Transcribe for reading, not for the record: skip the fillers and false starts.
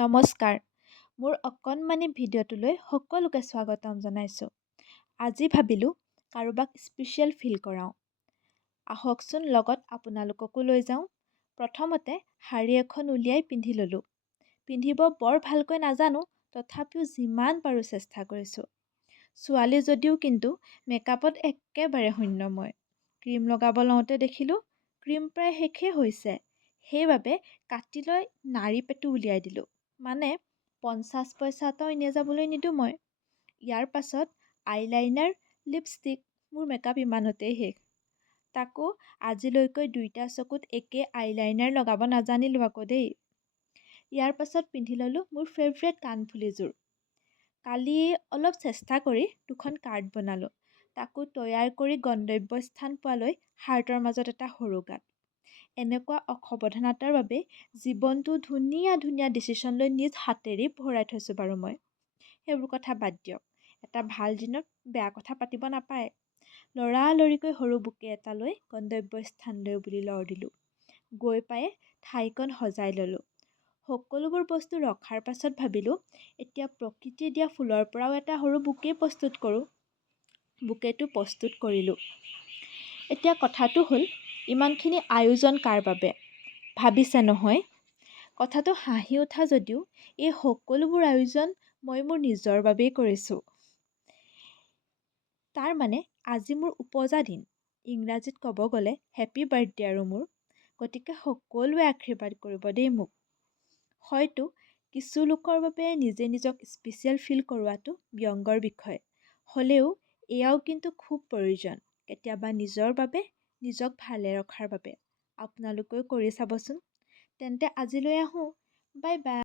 নমস্কাৰ, মোৰ অকণমানি ভিডিঅ'টোলৈ সকলোকে স্বাগতম জনাইছোঁ। আজি ভাবিলোঁ কাৰোবাক স্পেচিয়েল ফিল কৰাওঁ। আহকচোন লগত আপোনালোককো লৈ যাওঁ। প্ৰথমতে শাৰী এখন উলিয়াই পিন্ধি ল'লোঁ। পিন্ধিব বৰ ভালকৈ নাজানো, তথাপিও যিমান পাৰোঁ চেষ্টা কৰিছোঁ। ছোৱালী যদিও কিন্তু মেকআপত একেবাৰে শূন্য মই। ক্ৰীম লগাব লওঁতে দেখিলোঁ ক্ৰীম প্ৰায় শেষেই হৈছে। সেইবাবে কাটি লৈ নাড়ী পেটো উলিয়াই দিলোঁ। মানে 50 পইচা এটাও এনেই যাবলৈ নিদিওঁ মই। ইয়াৰ পাছত আইলাইনাৰ, লিপষ্টিক, মোৰ মেকআপ ইমানতেই শেষ। তাকো আজিলৈকৈ দুইটা চকুত একে আইলাইনাৰ লগাব নাজানিলোঁ আকৌ দেই। ইয়াৰ পাছত পিন্ধি ল'লোঁ মোৰ ফেভৰেট কাণফুলিযোৰ। কালি অলপ চেষ্টা কৰি দুখন কাৰ্ড বনালোঁ। তাকো তৈয়াৰ কৰি গন্তব্যস্থান পোৱালৈ হাৰ্টৰ মাজত এটা সৰু গাঁত। এনেকুৱা অসাৱধানতাৰ বাবে জীৱনটো ধুনীয়া ধুনীয়া ডিচিশ্যন লৈ নিজ হাতেৰেই ভৰাই থৈছোঁ বাৰু মই। সেইবোৰ কথা বাদ দিয়ক। এটা ভাল দিনত বেয়া কথা পাতিব নাপায়। লৰালৰিকৈ সৰু বুকে এটা লৈ গন্তব্যস্থানলৈ বুলি লৰ দিলোঁ। গৈ পাই ঠাইকণ সজাই ল'লোঁ। সকলোবোৰ বস্তু ৰখাৰ পাছত ভাবিলোঁ এতিয়া প্ৰকৃতিয়ে দিয়া ফুলৰ পৰাও এটা সৰু বুকে প্ৰস্তুত কৰোঁ। বুকেটো প্ৰস্তুত কৰিলোঁ। এতিয়া কথাটো হ'ল ইমানখিনি আয়োজন কাৰ বাবে? ভাবিছে নহয়? কথাটো হাঁহি উঠা যদিও এই সকলোবোৰ আয়োজন মই মোৰ নিজৰ বাবেই কৰিছোঁ। তাৰ মানে আজি মোৰ উপজা দিন। ইংৰাজীত ক'ব গ'লে হেপী বাৰ্থডে আৰু মোৰ। গতিকে সকলোৱে আশীৰ্বাদ কৰিব দেই মোক। হয়তো কিছু লোকৰ বাবে নিজে নিজক স্পেচিয়েল ফিল কৰোৱাটো ব্যংগৰ বিষয়। হ'লেও এয়াও কিন্তু খুব প্ৰয়োজন। কেতিয়াবা নিজৰ বাবে, নিজক ভালে ৰখাৰ বাবে। আপোনালোকেও কৰি চাবচোন। তেন্তে আজিলৈ আহোঁ। Bye bye.